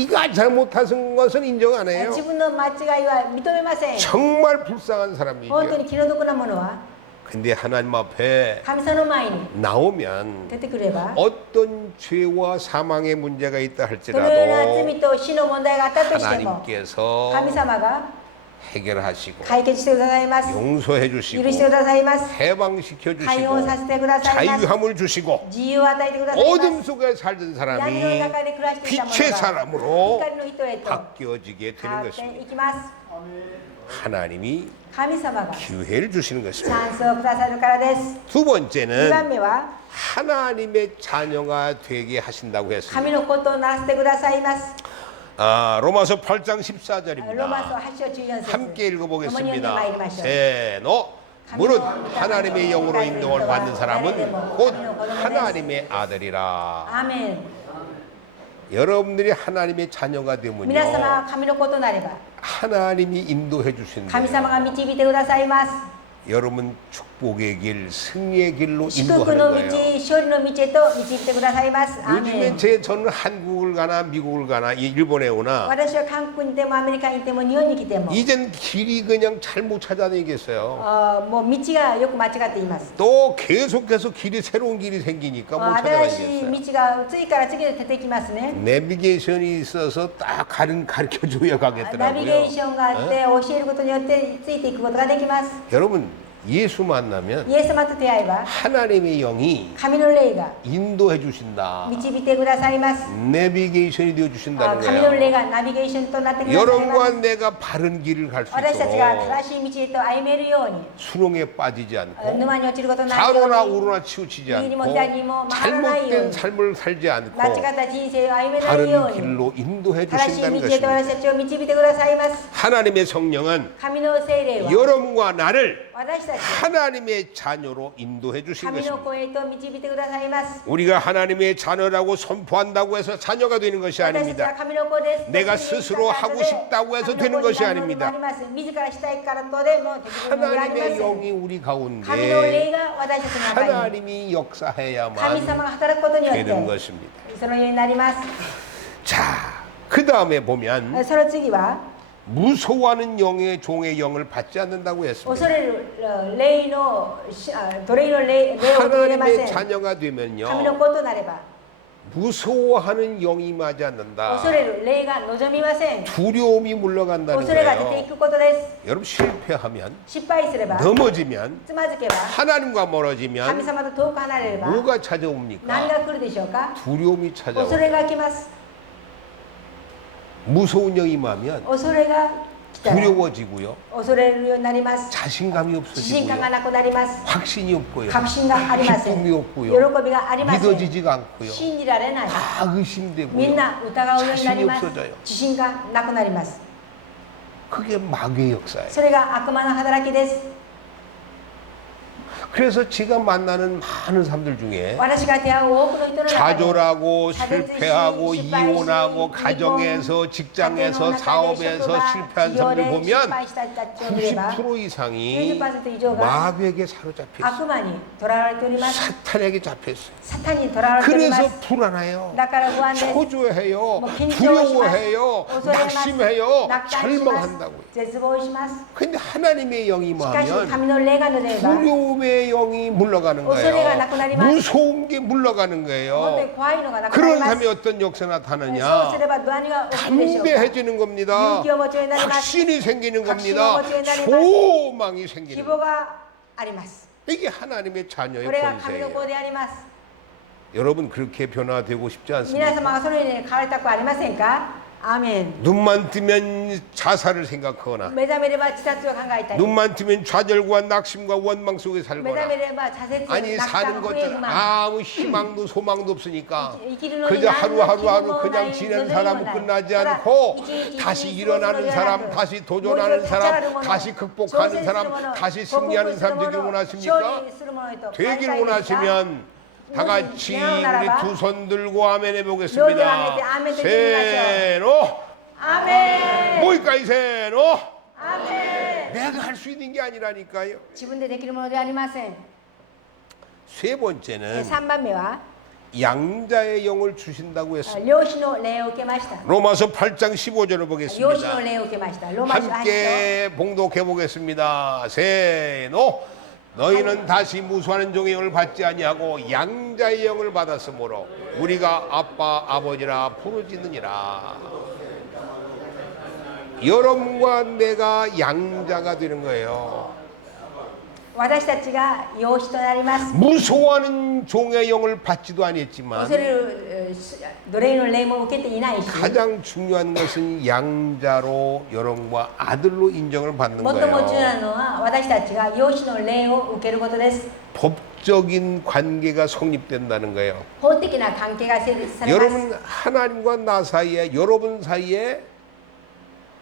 자기가 잘못한 것은 인정 안 해요. 自分の間違いは認めません。 정말 불쌍한 本当 사람이죠. に気の毒なものは 근데 하나님 앞에 神様の前に 나오면 出てくれば 어떤 죄와 사망의 문제가 있다 どのような 할지라도 罪と死の問題があったとしても 하나님께서 神様が 해결하시고 解決してくださいます。 용서해 許 주시고 してくださいます。 해방시켜 解放 주시고 させてくださいます。 자유함을 주시고 自由を与えてくださいます。 어둠 속에 살던 闇の 사람이 中で暮らしていた者 빛의 が 사람으로 光の人へと 바뀌어지게 変 되는 わって 것입니다. いきます。 하나님이 神様が 기회를 주시는 チ 것입니다. ャンスをくださるからです。 두 2番 번째는 目は 하나님의 자녀가 되게 하신다고 했습니다. 神のことをならせてくださいます。 로마서 8장 ロマス 14절입니다. 8章14節 함께 共に読んで 읽어보겠습니다. まいりましょう。 세노 무릇 하나님의 영으로 인도를 받는 사람은 곧 하나님의 아들이라. アーメン。 여러분들이 하나님의 자녀가 皆 되면요 様が神のことなれば 하나님이 인도해 주신다. 神様が導いてくださいます。 여러분 축복의 길, 승리의 길로 祝福 인도하는 の道、 거예요. 勝利の道へと導いてくださいます。アーメ 요즘에 ン。 저는 한국을 가나 미국을 가나 일본에 오나 私は韓国にいてもアメリカにいても日本に来ても 이젠 길이 그냥 잘못 찾아다니겠어요. もう道がよく間違っています。 또 계속해서 길이 새로운 길이 생기니까 못 新しい 찾아다니겠어요. 道が次から次へ出てきますね。 내비게이션이 있어서 딱 가르쳐 줘야 ナビゲ 가겠더라고요. ーションがあって教えることによってついていくことができます。 여러분 예수 만나면 イエス様と出会えば 하나님의 영이 神の霊が 인도해 주신다. 導いてくださいます。 내비게이션이 되어 주신다는 神の霊 거예요. がナビゲーションとなってくださいま 여러분과 す。 내가 바른 길을 갈 수 私たちが 있도록 正しい道へと歩めるように 수렁에 빠지지 않고 沼に落ちることのないよ 좌로나 うに 우로나 치우치지右にも 않고 左にも曲がらないよう 잘못된 に 삶을 살지 않고 間違った人生を歩めないよ 바른 うに 길로 인도해 正しい 주신다는 道へと 것입니다. 私たちを導いてくださいます。 하나님의 성령은 神の聖霊は 여러분과 나를 私たちを 하나님의 자녀로 인도해 주신 神の 것입니다. 声へと導いてくださいます。 우리가 하나님의 자녀라고 선포한다고 해서 자녀가 되는 것이 私たちは 아닙니다. 神の子です。 내가 스스로 하고 싶다고 해서 되는 것이 아닙니다. 自らしたいからとでもできるのではありませ 하나님의 ん。 영이 우리 神の霊 가운데 が私たちの中に 하나님이 神 역사해야만 様が働くことによっ 되는 て 것입니다. そのようになります。 자, 그 다음에 보면 その次は 무서워하는 영의 종의 영을 받지 않는다고 恐 했습니다. れる霊の奴隷の霊を受け入れませ 하나님의 ん。 자녀가 神の 되면요 子となれば 무서워하는 영이 임하지 않는다. 恐れる霊が望みません。 두려움이 물러간다는 恐れが出てい 거예요. くことです。 여러분 실패하면 失敗すれば 넘어지면 つまずけば 하나님과 神 멀어지면 様と遠く離れれば 뭐가 何 찾아옵니까? が来るでしょうか。 두려움이 恐 찾아옵니다. れが来ます。 무서운 영이 임하면 恐れが来たら 두려워지고요. 恐れるようになります。 자신감이 自信感が 없어지고요. なくなります。 확신이 없고요. 確信がありません。 기쁨이 喜 없고요. びがありません。 믿어지지가 않고요. 信じられない。 다 みん 의심되고요. な疑うようになります 자신이 없어져요. 。自信がなくなります。 그게 마귀의 역사예요. それが悪魔の働きです。 그래서 제가 만나는 많은 사람들 중에 私が出会う多くの人の中で 좌절하고 자존심, 실패하고 실패시, 이혼하고 이혼, 가정에서 직장에서 사업에서 실패한 사람들 보면 90% 이상이 90%以上が 마귀에게 사로잡혀 있어요. 悪魔にとらわれております。 사탄에게 잡혀 있어요. サタンにとらわれておりま 그래서 す。 불안해요. だから不安です。 초조해요. 뭐 긴장을 두려워해요.恐れます。 낙심해요. 落胆します。 절망한다고요. 絶望します。 근데 하나님의 영이 しかし 임하면 神の霊が望めば 두려움의 영이 물러가는恐れが 거예요. なくなります。 무서운 게 물러가는 本当 거예요. に怖いのがなくな 그런 ります。 사람이 어떤 역사가 そう 나타나냐? すれば何が起きるでしょうか。 담대해지는 겁니다. 勇気を持つようになります。 확신이 생기는 확신을 겁니다.持つようになります。 소망이 希 생기는 望 겁니다. があります。 이게 하나님의 자녀의 これが神の 권세예요. 子であります。 여러분 그렇게 변화되고 싶지 皆 않습니까? 様がそのように変わりたくありませんか。アーメン。 눈만 뜨면 자살을 생각하거나 目覚めれば自殺を考えたり、 눈만 뜨면 좌절과 낙심과 원망 속에 目覚 살거나 めれば挫折、 아니 落 사는 胆、不平 것들 不満、 아무 희망도 소망도 없으니까 生きるのに 그저 何の希望 하루하루 も 그냥 ない 지낸 望みも 사람은 ない 끝나지 ただ 않고 一日一日 다시 過ごすの 일어나는 ではな 사람 く 다시 もう一 도전하는 度立ち上がる 사람 者 다시 挑 극복하는 戦する 사람 者 다시 克 승리하는 服する 사람 者 되기를 勝 원하십니까? 利する者へと 되길 変わりたいですか。 원하시면 다 같이 우리 두 손 들고 아멘両手を挙げて 해보겠습니다. アーメンと言ってみましょう。 세노 アーメン。 뭐일까요 세노? アーメン。 내가 할 수 있는 게 아니라니까요. 自分でできるものではありません。 세 번째는 3番目は 양자의 영을 주신다고 했습니다. 漁師の霊を受けました。 로마서 8장 15절을 漁師 보겠습니다. の霊を受けました。ローマ書8章。 함께 봉독해 보겠습니다. 세노 너희는 다시 무수하는 종의 영을 받지 아니하고 양자의 영을 받았으므로 우리가 아빠 아버지라 부르짖느니라. 여러분과 내가 양자가 되는 거예요. 私たちが養子となります。 무소하는 종의 영을 받지도 아니했지만 恐れる奴隷の霊も受けていないし、 가장 중요한 것은 양자로 여러분과 아들로 인정을 받는 最も重要 거예요. なのは私たちが養子の霊を受けることです。 법적인 관계가 성립된다는 거예요. 法的な関係が成立されます。 여러분 하나님과 나 사이에 여러분 사이에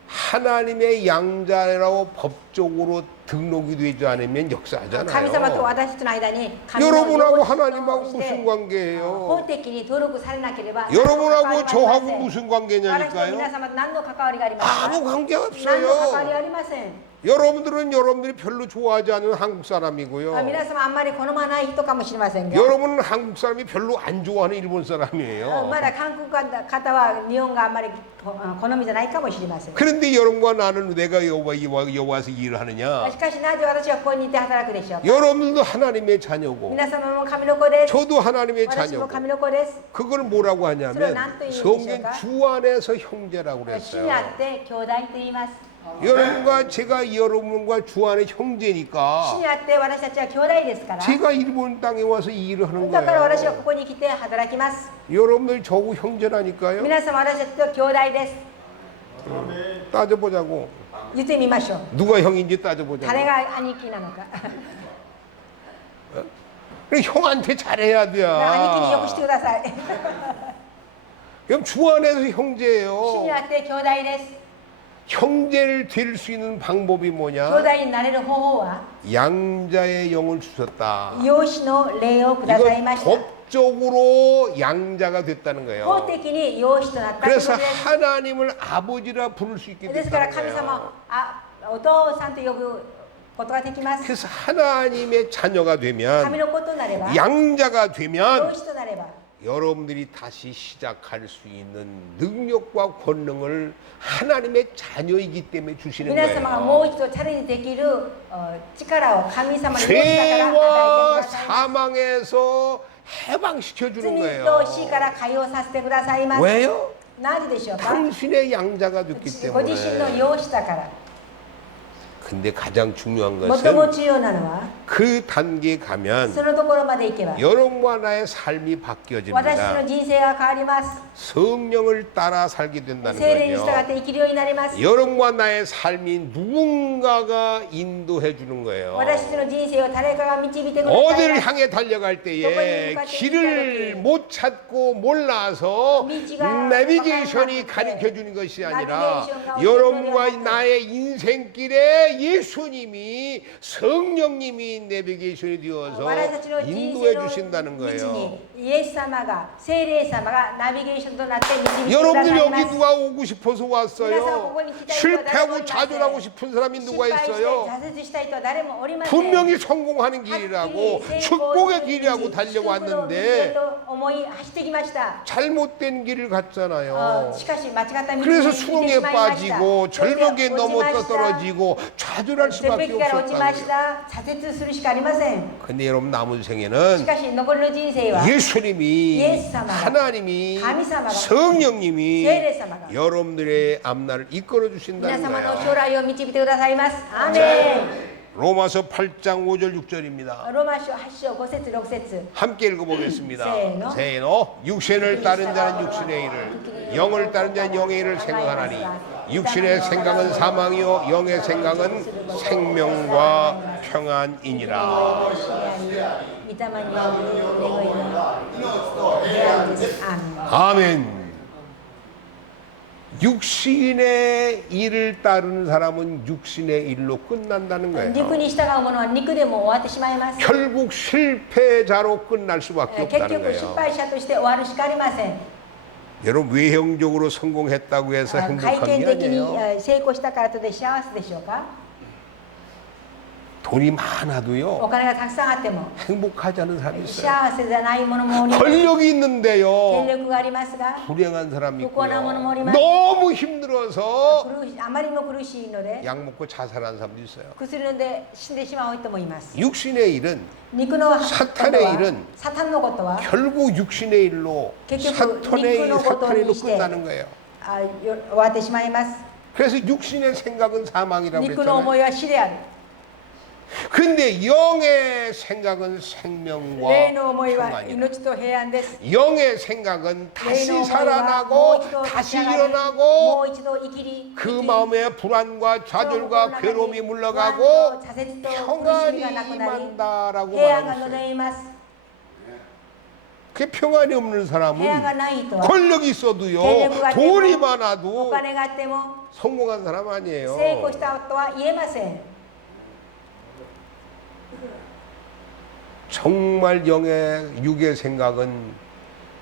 하나님의 양자라고 법적으로 등록이 되지 않으면 神様と 역사하잖아요. 私たちの間に神の 여러분하고 養子 하나님하고 として 무슨 法 관계예요? 的に登録されなければ 여러분하고 저하고 私 무슨 と 관계냐니까요? 皆様と何の関わりがありますか？ 아무 관계 何の関わり 없어요. ありません。 여러분들은 여러분들이 별로 좋아하지 않는 한국 사람이고요. 皆様あんまり好まない人かもしれませんが、 여러분은 한국 사람이 별로 안 좋아하는 일본 사람이에요. まだ韓国方は日本があんまり好みじゃないかもしれません。 그런데 여러분과 나는 내가 여호와에서 일을 하느냐? しかしなぜ私はここにいて働くでしょうか？ 여러분들도 하나님의 자녀고 皆様も神の子です。 저도 하나님의 私も 자녀고 神の子です。 그걸 뭐라고 하냐면 그걸 성경 주 안에서 형제라고 主に 그랬어요. あって兄弟と言います。 여러분과 제가 여러분과 주 안에 主 형제니까 にあって私たちは兄弟ですから。 제가 일본 땅에 와서 이 일을 하는 だから私は 거예요. ここに来て働きます。 여러분들 저하고 형제라니까요. 皆様私たちと兄弟です。 따져보자고. 言ってみましょう。 누가 형인지 따져보자고. 誰が兄貴なのか。 그래, 형한테 잘해야 兄貴によくし 돼. てください。 그럼 주 안에서 主に 형제예요. あって兄弟です。 형제를 될 수 있는 방법이 兄 뭐냐? 弟になれる方法は 양자의 영을 주셨다. 養子の霊をくださいま 이건 した。 법적으로 양자가 됐다는 法 거예요. 的に養子となったというこ 그래서 とです。 하나님을 아버지라 부를 수 있게 ですから 됐다는 神様 거예요. あお父さんと呼ぶことができます。 그래서 하나님의 자녀가 神 되면 の子となれば、養 양자가 되면 子となれば、 여러분들이 다시 시작할 수 있는 능력과 권능을 하나님의 자녀이기 때문에 주시는 皆様がもう 거예요. 一度チャレンジできる力を神様の養子だから 죄와 与えてください。 사망에서 해방시켜 주는 罪 거예요. と死から解放させてくださいます。 왜요? なぜでしょうか？ 당신의 양자가 됐기 ご自身の 때문에. 養子だから。 근데 가장 중요한 最も 것은 重要なのは、 그 단계에 가면 そのところまで行けば、 여러분과 나의 삶이 私の 바뀌어집니다. 人生が変わります。 성령을 따라 살게 된다는 聖霊に従 거죠. って生きるようになります。 여러분과 나의 삶이 누군가가 인도해 주는 거예요. 私たちの人生を誰かが導いてください 어디를 ます。 향해 달려갈 때에 길을 못 찾고 몰라서 내비게이션이 가르쳐 주는 것이 아니라 여러분과 나의 인생길에 예수님이 성령님이 내비게이션이 되어서 私たちの人 인도해 生の 주신다는 道 거예요. にイエス様が、聖霊様がナビゲーションとなって導いてくだ 여러분들 さい 여기 ます。 누가 오고 싶어서 왔어요? 실패하고 좌절하고 싶은 사람이 失 누가 敗して 있어요? 挫折した人は誰もおりません。 분명히 성공하는 길이라고 축복의 길이라고 달려왔는데 思い走ってきました。 잘못된 길을 갔잖아요. しかし間違った道に 그래서 行ってし 수렁에 まいました。 빠지고 절벽에 そして 넘어 落ちました 떨어지고 좌절할 絶 수밖에 壁から落ちまし 없었다고요. た。挫折するしかありません。 근데 여러분 남은 し 생에는 かし残りの人生は 예수님이 예수사마가, 하나님이 감사마가, 성령님이 세례사마가 여러분들의 앞날을 이끌어 皆 주신다는 様の 거예요. 将来を導いてくださいます。アーメン。 로마서 8장 5절 6절입니다. ローマ書8章5節6節 함께 읽어보겠습니다. 세노. 세노. 육신을 따른 자는 육신의 일을, 영을 따른 자는 영의 일을 생각하나니 육신의 생각은 사망이요 영의 생각은 생명과 평안이니라. 御霊による願いの出会いです。アーメン。 아멘. 육신의 일을 따르는 사람은 육신의 일로 끝난다는 肉 거예요. に従う者は肉でも終わってしまいます。 결국 실패자로 끝날 수밖에 結 없다는 局失 거예요. 敗者として終わるしかありません。 여러분 외형적으로 성공했다고 해서 外 행복한 見 게 的に 아니에요. 成功したからとで幸せでしょうか？ 돈이 お 많아도요 金がたくさんあっても 행복하지 않은 사람이 있어요. 幸せじゃないものもおります。 권력이 権 있는데요 力がありますが 불행한 사람이 있고요. 부끄러운 너무 힘들어서 あまりにも苦しいので 약 먹고 자살한 사람도 있어요. 薬飲んで死んでしまう人もいます。 육신의 일은 肉のこと 사탄의 は 일은 サタンのことは 결국 육신의 일로 결국 사탄의 육신의 일로 것으로 끝나는 거예요. 終わってしまいます。 그래서 육신의 생각은 사망이라고 肉の 그랬잖아요. 思いは死である。 근데 영의 생각은 생명과 霊の思いは 평안이다. 命と平安です。 영의 생각은 霊 다시 の思いはもう 살아나고 一度立 다시 ち上がり、も 일어나고 う一度生きり、 그 마음에 불안과 좌절과 괴로움이 不安 물러가고 と挫折と苦し 평안이 みがなくなり、 임한다라고 平安が 말하고 望 있어요. みます。 그 평안이 없는 平安 사람은 がない人は 권력이 있어도요 権力があっても 돈이 お 많아도 金があっても 성공한 사람 아니에요. 成功したとは言えません。 정말 영의 육의 생각은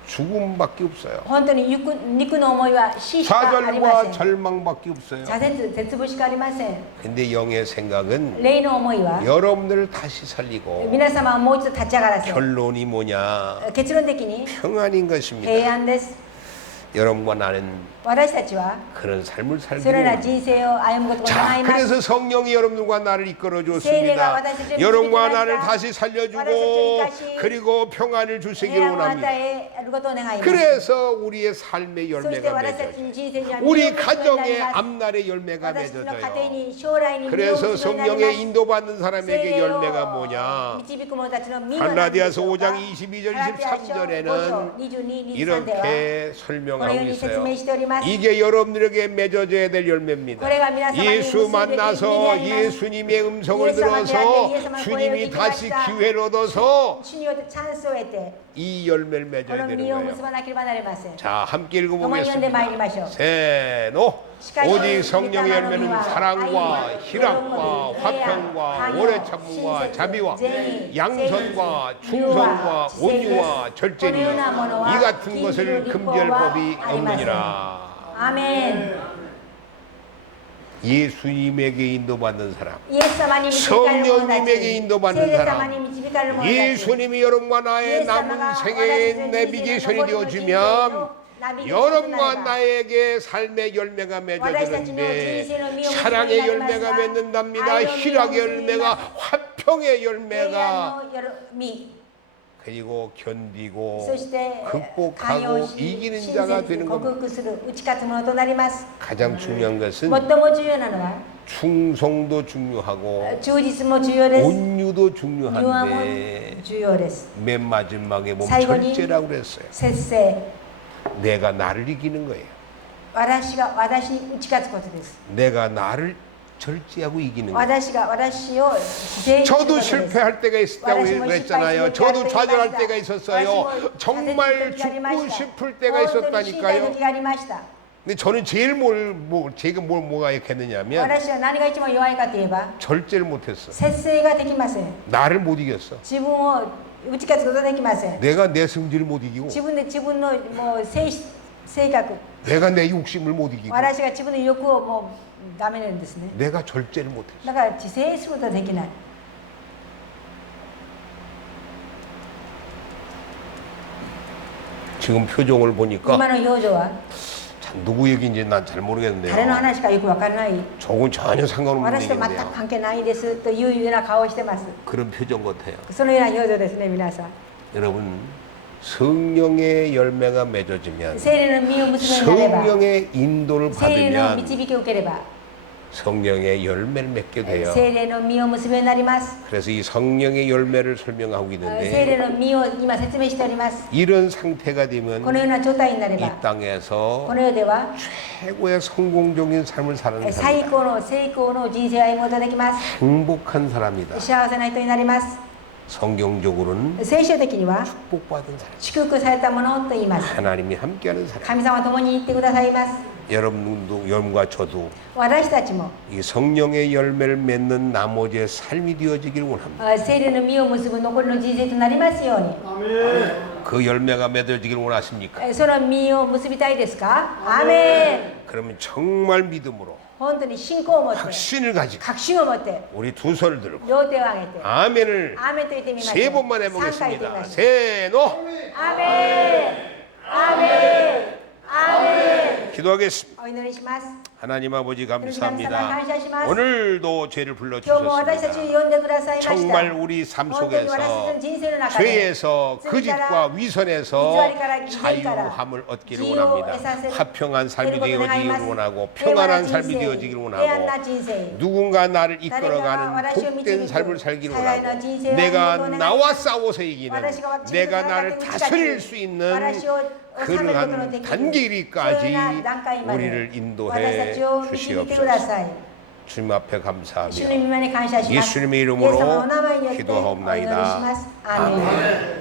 죽음밖에 없어요. 本当に肉の思いは死しかありま 좌절과 せん。 절망밖에 없어요. 挫折、絶望しかありません。 근데 영의 생각은 霊の思いは 여러분들을 다시 살리고 皆様をもう一度立ち上がらせ、 결론이 뭐냐? 結論的に 평안인 것입니다. 平安です。 여러분과 나는 私たちは 그런 삶을 そ 살기로 のような 합니다. 人生を歩むことが叶 자, います。 그래서 성령이 여러분과 나를 이끌어 세례가 줬습니다. 와다시를 여러분과 믿게 나를 하시다. 다시 살려주고 와다시를 그리고 평안을 주시기를 平安を 원합니다. 与えることを願います。 그래서 우리의 삶의 そして 열매가 私たち 맺어져요. の人生には 우리 実を結ぶようになり 가정의 ます。 앞날의 열매가 私たちの家庭 맺어져요. に将来に実を 그래서 結ぶようになりま 성령의 す。 인도받는 聖 사람에게 霊 열매가 を 뭐냐? 導く者たちの実は何で 갈라디아서 しょうか。 5장 22절 ガラテヤ書 23절에는 5章22、23では 이렇게 この 설명하고 ように説 있어요. 明しております。 이게 여러분들에게 맺어져야 될 열매입니다. これが皆様に 예수 結ぶべき 만나서 実りであります 예수님의 음성을 예수님을 들어서 대하여 예수님을 주님이 보여주기 다시 바랍니다. 기회를 얻어서 主によってチャンスを得て 이 열매를 こ 맺어야 の 되는 実を 거예요. 結ばなければなりません。 자, 함께 共に読んでまいり 읽어보겠습니다. ましょう。 세노 오직 성령의 열매는 사랑과 희락과 화평과 오래 참음과 자비와 양선과 충성과 온유와 절제니 이 같은 것을 금지할 법이 없느니라. アーメン。 예수님에게 인도받는 사람, イエス様に導かれる者たち、 성령님에게 인도받는 聖霊 사람, 様に導かれる者たち、 예수님이 여러분과 나의 남은 생애의 내비게이션이 되어주면 여러분과 나에게 삶의 열매가 맺어지는데 사랑의 열매가 맺는답니다. 희락의 열매가, 화평의 열매가, 平安の実 그리고 견디고 そして 극복하고 이기는 자가 되는 克 겁니다. 服する打ち勝つものとなります。 가장 중요한 것은 最も重要なのは 충성도 중요하고 忠実も重要です。 온유도 柔和も 중요한데 重要です。 맨 마지막에 보면 사이거니 절제라고 그랬어요. 節制、 내가 나를 이기는 거예요. 私が私に打ち勝つことです。 내가 나를 절제하고 이기는 거예요. 私が私を制すること 저도 です 실패할 때가 있었다고 와다시 그랬잖아요. 뭐 저도 실패할 좌절할 때가 때가 있었다. 있었어요. 와다시 정말 자살할 때가 죽고 있었다. 싶을 때가 本当に死にたい 있었다니까요. 時がありました。 근데 저는 제일 제가 뭐가 약했느냐면 私は何が一番弱いかといえば 절제를 못했어. 節制ができません。 나를 못 이겼어. 自分を打ち勝つことができません。 내가 내 성질을 못 이기고 自分で自分のもう性格、 내가 내 욕심을 못 이기고 私が自分の欲をもうダメなんですね。 내가 절제를 못했어. だから自制することはできない。 지금 표정을 보니까 今の表情は 참 누구 얘기인지 난 잘 모르겠는데요. 誰の話かよくわからない。 저건 전혀 상관없는 私と全く 얘기인데요. 関係ないですというような顔をしてます。 그런 표정 같아요. そのような表情ですね、皆さん。 여러분 성령의 열매가 맺어지면 聖霊の実を結ぶようになれば、 성령의 인도를 聖霊の 받으면 導きを受ければ、 성령의 열매를 맺게 돼요. 聖霊の実を結ぶようになります。 그래서 이 성령의 열매를 설명하고 聖霊 있는데 の実を今説明しております。 이런 상태가 되면 このような状態になれ 이 ば、 땅에서 この世では 최고의 성공적인 삶을 사는 最 사람이다. 高の成功の人生を歩むことができます。 행복한 사람이다. 幸せな人になります。 성경적으로는 聖書的には 축복받은 사람. 祝福されたものと言います。 하나님이 함께하는 사람. 神様と共に行ってくださいます。 여러분도 여러분과 저도 私たちも 이 성령의 열매를 맺는 나머지의 삶이 되어지기를 원합니다. 聖霊の実を結ぶ残りの人生となりますように。그 열매가 맺어지길 원하십니까? その実を結びたいですか？アーメン。 그러면 정말 믿음으로 本当に信仰を持って、 확신을 가지고 確信を持って 우리 두 손을 들고 両手を上げて 아멘을 アーメンと言ってみましょう。 세 번만 3回言ってみ 해보겠습니다. ましょう。 세노 アーメン。アーメン。アーメン。 기도하겠습니다. お祈りします。 하나님 아버지 감사합니다. 감사합니다. 오늘도 죄를 今日も私たち 불러주셨습니다. を呼んでくださいました。 정말 우리 삶 本当に 속에서 私たちの人生の中で 죄에서 거짓과 위선에서 자유함을 얻기를 원합니다. 화평한 삶이 되어지기를 원하고 평안한 삶이 되어지기를 원하고 누군가 나를 이끌어가는 복된 삶을 살기를 원하고 내가 나와 싸워서 이기는 내가 나를 다스릴 수 있는 그러한 단계리까지 우리를 인도해 주시옵소서. 주님 앞에 감사하며 예수님의 이름으로 기도하옵나이다. 아멘.